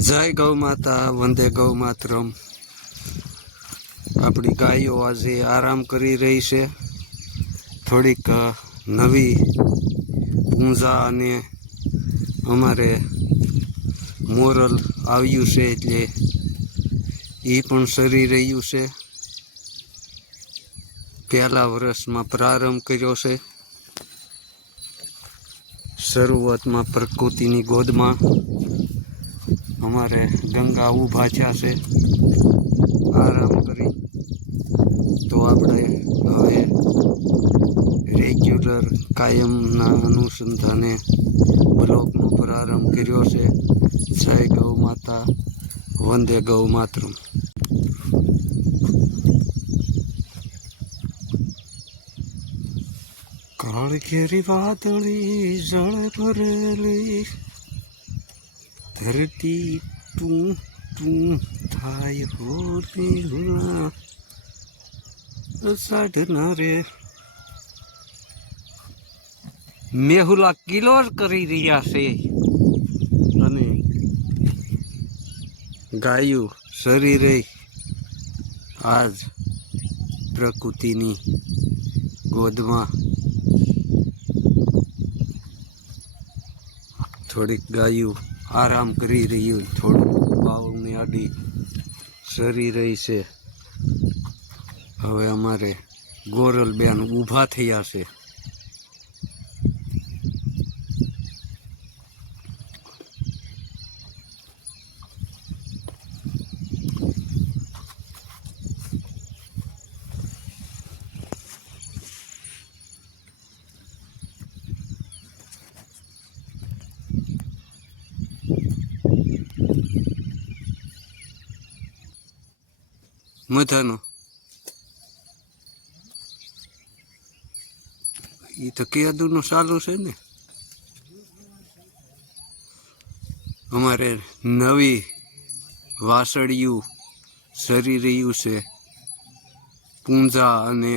જય ગૌ માતા, વંદે ગૌ માતરમ. આપણી ગાયો આજે આરામ કરી રહી છે. થોડીક નવી પૂંજા અને અમારે મોરલ આવ્યું છે એટલે એ પણ સરી રહ્યું છે. પહેલા વર્ષમાં પ્રારંભ કર્યો છે. શરૂઆતમાં પ્રકૃતિની ગોદમાં અમારે ગંગા ઊભા થયા છે. આરામ કરી. તો આપણે હવે રેગ્યુલર કાયમના અનુસંધાને બ્લોકનો પ્રારંભ કર્યો છે. જય ગૌ માતા, વંદે ગૌ માતૃ કાળ ઘેરી વાદળી જળ ભરેલી ધરતી તું તું થાય સાઢના રે. મેહુલા કિલોર કરી રહ્યા છે. અને ગાયું શરીરે આજ પ્રકૃતિની ગોદમાં. થોડીક ગાયું આરામ કરી રહ્યું થોડું બાવળની આડી સરી રહી છે. હવે અમારે ગોરલ બેન ઊભા થયા છે. મજાનો એ તો કેદુનું ચાલુ છે ને. અમારે નવી વાસળિયું સરી રહ્યું છે. પૂંજા અને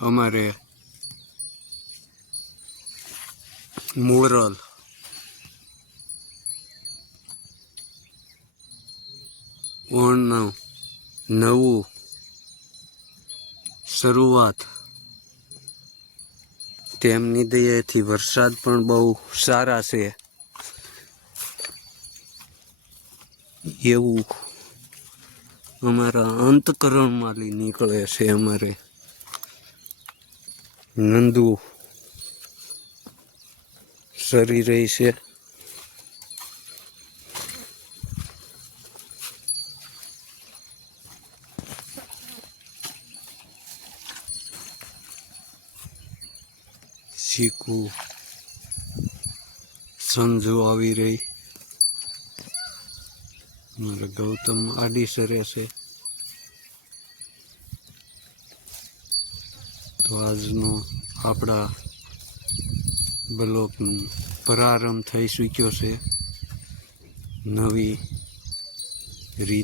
અમારે મોરલ ઓણનું નવું શરૂઆત. તેમની દયાથી વરસાદ પણ બહુ સારા છે. એવું અમારા અંતકરણમાંથી નીકળે છે અમારે. નંદુ, સરી રહી છે. શીખુ સંજુ આવી રહી. મારા ગૌતમ આડી સરે છે તો આજનો આપણા બ્લોક પ્રારંભ થઈ ચૂક્યો છે. નવી રીત